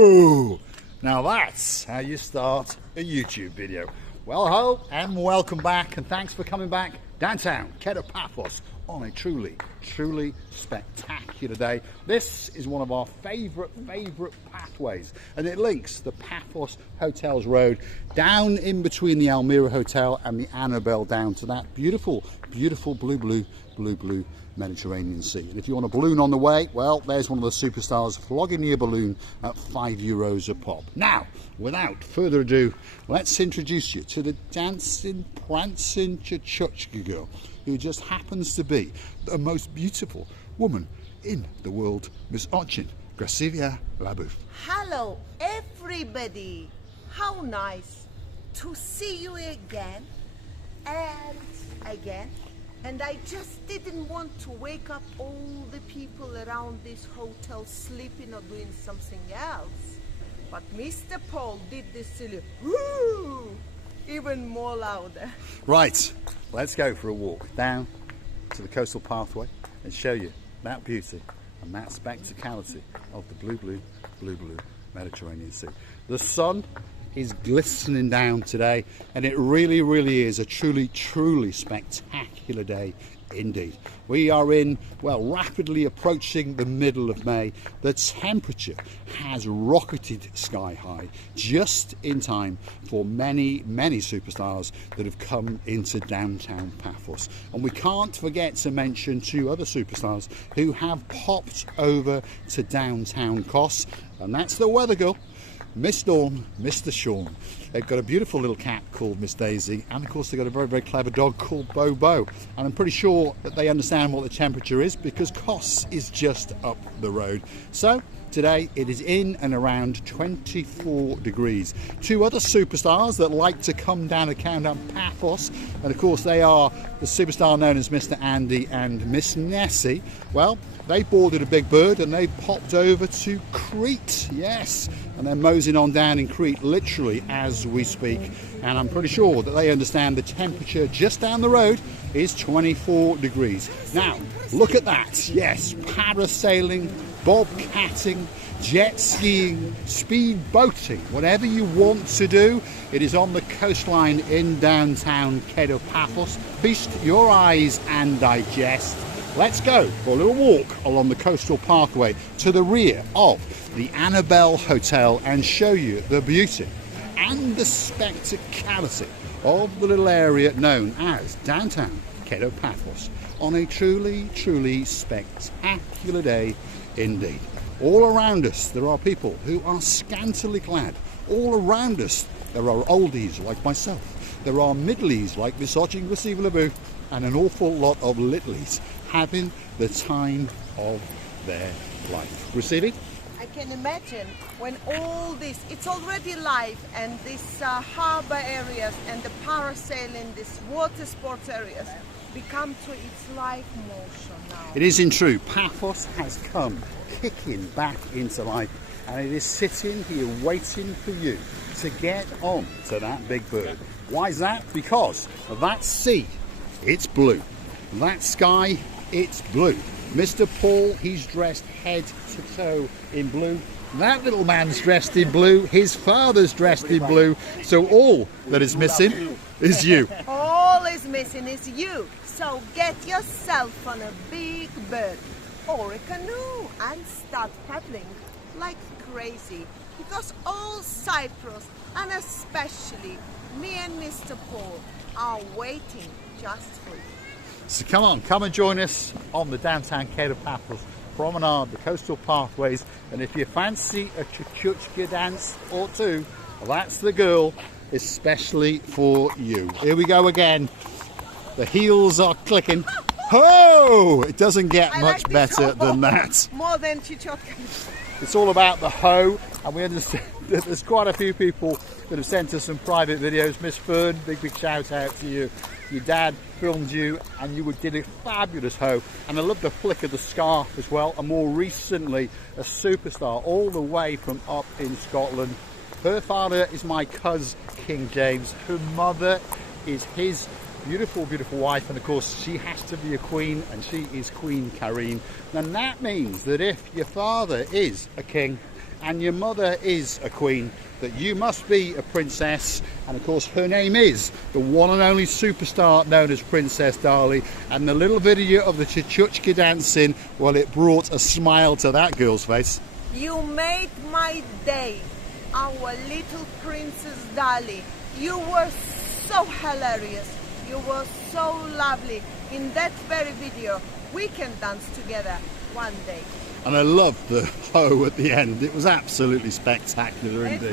Whoa! Now that's how you start a YouTube video. Well, ho, and welcome back, and thanks for coming back downtown Kato Paphos on a truly spectacular day. This is one of our favorite pathways, and it links the Paphos Hotels Road down in between the Elmira Hotel and the Annabelle down to that beautiful blue Mediterranean Sea. And if you want a balloon on the way, well, there's one of the superstars flogging you a balloon at €5 a pop. Now, without further ado, let's introduce you to the dancing, prancing Chuchuchka girl, who just happens to be the most beautiful woman in the world, Miss Ochin Gracivia Labouf. Hello, everybody. How nice to see you again and again. And I just didn't want to wake up all the people around this hotel sleeping or doing something else. But Mr. Paul did this silly whoo, even more louder. Right, let's go for a walk down to the coastal pathway and show you that beauty and that spectacality of the blue Mediterranean Sea. The sun is glistening down today, and it really is a truly spectacular day indeed. We are rapidly approaching the middle of May. The temperature has rocketed sky high just in time for many superstars that have come into downtown Paphos. And we can't forget to mention two other superstars who have popped over to downtown Kos, and that's the weather girl, Miss Dawn, Mr. Sean. They've got a beautiful little cat called Miss Daisy, and of course they've got a very clever dog called Bobo. And I'm pretty sure that they understand what the temperature is, because Kos is just up the road. So today it is in and around 24 degrees. Two other superstars that like to come down and count up Paphos, and of course they are the superstar known as Mr. Andy and Miss Nessie. Well, they boarded a big bird and they popped over to Crete, yes, and they're moseying on down in Crete literally as we speak. And I'm pretty sure that they understand the temperature just down the road is 24 degrees. Now, look at that, yes, parasailing, bobcatting, jet skiing, speed boating, whatever you want to do, it is on the coastline in downtown Kato Paphos. Feast your eyes and digest. Let's go for a little walk along the coastal pathway to the rear of the Annabelle Hotel and show you the beauty and the spectacality of the little area known as downtown Kato Paphos on a truly spectacular day indeed. All around us there are people who are scantily clad. All around us there are oldies like myself. There are middlies like Miss Ochin Gracivia Labouf, and an awful lot of littlies having the time of their life. Receiving? I can imagine when all this, it's already live, and these harbour areas and the parasailing, these water sports areas become to its life motion now. It is in true. Paphos has come kicking back into life, and it is sitting here waiting for you to get on to that big bird. Why is that? Because that sea, it's blue. That sky, it's blue. Mr. Paul, he's dressed head to toe in blue. That little man's dressed in blue. His father's dressed in blue. So all that is missing is you. All is missing is you. So get yourself on a big bird or a canoe and start paddling like crazy. Because all Cyprus, and especially me and Mr. Paul, are waiting just for you. So come and join us on the downtown Kato Paphos Promenade, the coastal pathways, and if you fancy a Chuchuchka dance or two, well, that's the girl especially for you. Here we go again. The heels are clicking. Ho! It doesn't get much better than that. More than Chuchuchka. It's all about the ho, and we understand that there's quite a few people that have sent us some private videos. Miss Fern, big shout out to you. Your dad filmed you and you did a fabulous ho, and I love the flick of the scarf as well. And more recently, a superstar all the way from up in Scotland. Her father is my cousin King James. Her mother is his beautiful wife, and of course she has to be a queen, and she is Queen Karine. And that means that if your father is a king and your mother is a queen, that you must be a princess. And of course her name is the one and only superstar known as Princess Dali. And the little video of the Chuchuchka dancing, well, it brought a smile to that girl's face. You made my day, our little Princess Dali. You were so hilarious. You were so lovely. In that very video, we can dance together one day. And I loved the ho at the end. It was absolutely spectacular indeed. It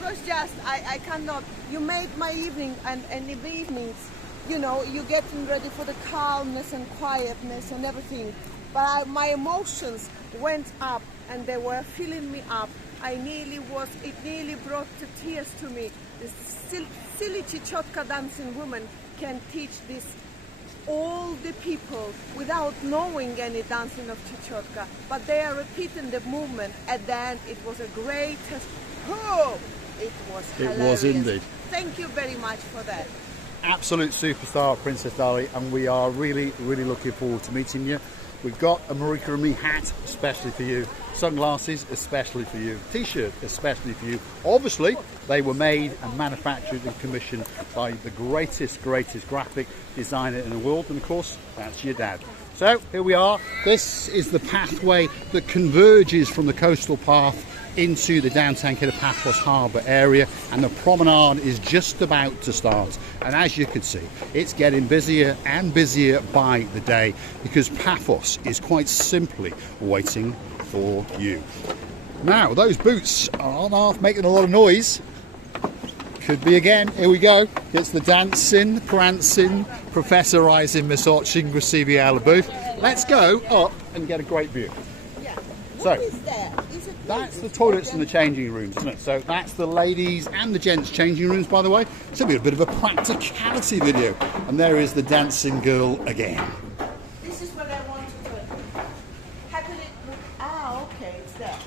was just, I cannot. You made my evening, and in the evenings, you know, you getting ready for the calmness and quietness and everything. But my emotions went up, and they were filling me up. It nearly brought the tears to me. This silly Chichotka dancing woman can teach this all the people without knowing any dancing of Chichotka, but they are repeating the movement. At the end, it was a great, oh, it was hilarious. It was indeed. Thank you very much for that. Absolute superstar, Princess Dali, and we are really, really looking forward to meeting you. We've got a Marika and me hat, especially for you. Sunglasses, especially for you. T-shirt, especially for you. Obviously, they were made and manufactured and commissioned by the greatest graphic designer in the world. And of course, that's your dad. So, here we are. This is the pathway that converges from the coastal path into the downtown Kato Paphos harbour area, and the promenade is just about to start. And as you can see, it's getting busier and busier by the day, because Paphos is quite simply waiting for you. Now, those boots are on off, making a lot of noise. Could be again. Here we go. It's the dancing, prancing, professorising Miss Oching Gracivia booth. Let's go up and get a great view. What is that? Is it that's the toilets and the changing rooms, isn't it? So that's the ladies and the gents changing rooms, by the way. It's going to be a bit of a practicality video. And there is the dancing girl again. This is what I want to do. Happily, okay, it's there.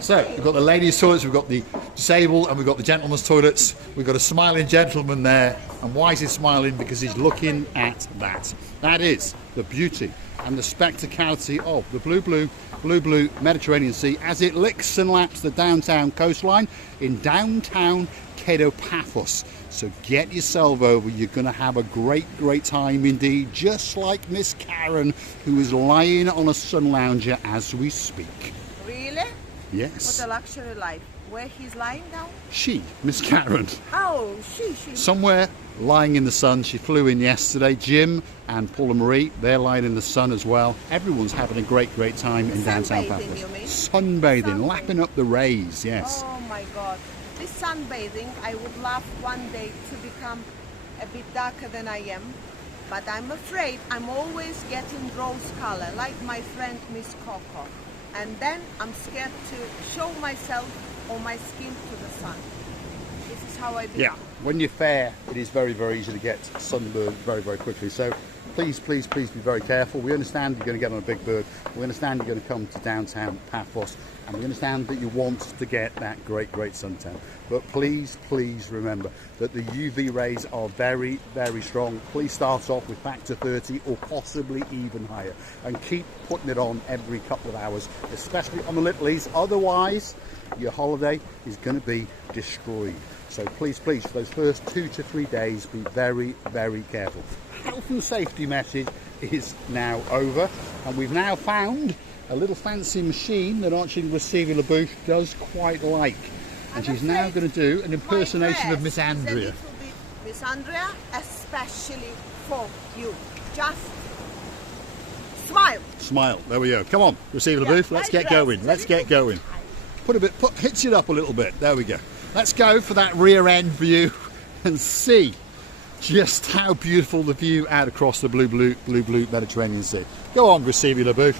So we've got the ladies' toilets, we've got the disabled, and we've got the gentlemen's toilets. We've got a smiling gentleman there. And why is he smiling? Because he's looking at that. That is the beauty and the spectacality of the blue Mediterranean Sea as it licks and laps the downtown coastline in downtown Kato Paphos. So get yourself over. You're going to have a great time indeed, just like Miss Karen, who is lying on a sun lounger as we speak. Really? Yes. What a luxury life. Where he's lying down? She, Miss Karen. Oh, she. Somewhere lying in the sun. She flew in yesterday. Jim and Paula Marie, they're lying in the sun as well. Everyone's having a great time in downtown Paphos. You mean? Sunbathing, lapping up the rays, yes. Oh my God. This sunbathing, I would love one day to become a bit darker than I am. But I'm afraid I'm always getting rose color, like my friend Miss Coco. And then I'm scared to show myself or my skin to the sun. This is how I become. Yeah, when you're fair, it is very easy to get sunburned very quickly. So please be very careful. We understand you're going to get on a big bird. We understand you're going to come to downtown Paphos, and we understand that you want to get that great suntan. But please remember that the UV rays are very strong. Please start off with factor 30 or possibly even higher, and keep putting it on every couple of hours, especially on the littlies. Otherwise, your holiday is going to be destroyed. So please, for those first 2 to 3 days, be very careful. Health and safety message is now over, and we've now found a little fancy machine that Oching Gracivia LaBouche does quite like. And she's now going to do an impersonation of Miss Andrea. A little bit, Miss Andrea, especially for you. Just smile. Smile. There we go. Come on, Gracivia LaBouche. Let's get going. Let's get going. Hitch it up a little bit. There we go. Let's go for that rear end view and see just how beautiful the view out across the blue Mediterranean Sea. Go on, Gracivia LaBouche.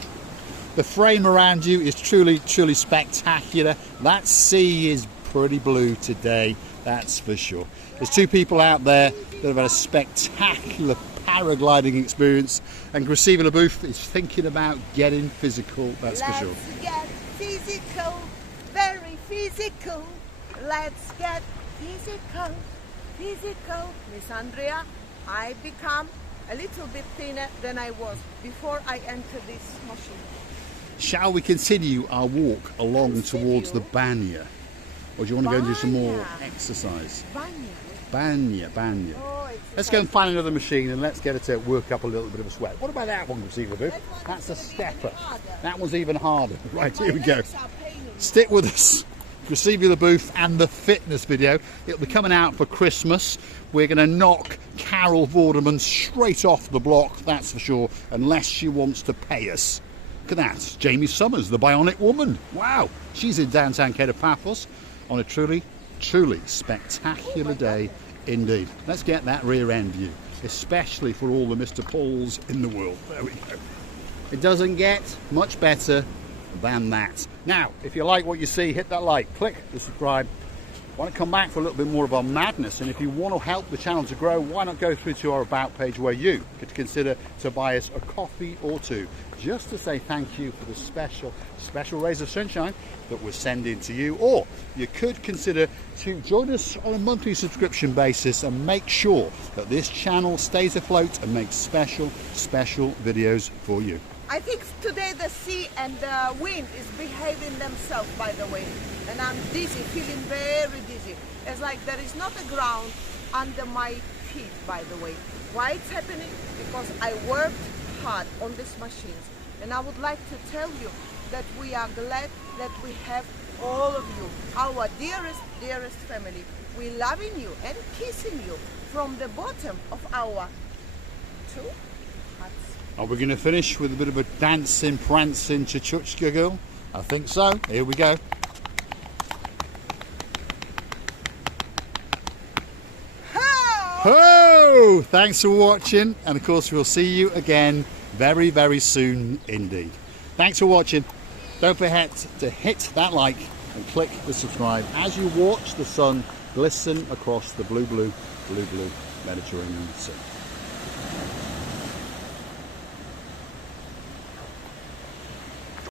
The frame around you is truly spectacular. That sea is pretty blue today, that's for sure. There's 2 people out there that have had a spectacular paragliding experience, and Gracivia LaBouche is thinking about getting physical, that's for sure. Let's get physical, very physical. Let's get physical. Miss Andrea, I become a little bit thinner than I was before I entered this machine. Shall we continue our walk along towards the Banya? Or do you want to go and do some more exercise? Banya. Oh, Let's go and find another machine and let's get it to work up a little bit of a sweat. What about that one, Christina? That's a stepper. That one's even harder. Right, here we go. Stick with us. Receive the booth and the fitness video. It'll be coming out for Christmas. We're going to knock Carol Vorderman straight off the block, that's for sure, unless she wants to pay us. Look at that, Jamie Summers, the Bionic Woman. Wow, she's in downtown Kato Paphos on a truly spectacular day indeed. Let's get that rear end view, especially for all the Mr. Pauls in the world. There we go. It doesn't get much better than that. Now, if you like what you see, hit that like, click the subscribe. Want to come back for a little bit more of our madness, and if you want to help the channel to grow, why not go through to our About page where you could consider to buy us a coffee or two, just to say thank you for the special rays of sunshine that we're sending to you. Or you could consider to join us on a monthly subscription basis and make sure that this channel stays afloat and makes special videos for you. I think today the sea and the wind is behaving themselves, by the way. And I'm dizzy, feeling very dizzy. It's like there is not a ground under my feet, by the way. Why it's happening? Because I worked hard on these machines. And I would like to tell you that we are glad that we have all of you, our dearest family. We loving you and kissing you from the bottom of our two hearts. Are we going to finish with a bit of a dancing, prancing Chuchuchka girl? I think so. Here we go. Oh! Thanks for watching, and of course we'll see you again very soon indeed. Thanks for watching. Don't forget to hit that like and click the subscribe as you watch the sun glisten across the blue Mediterranean Sea.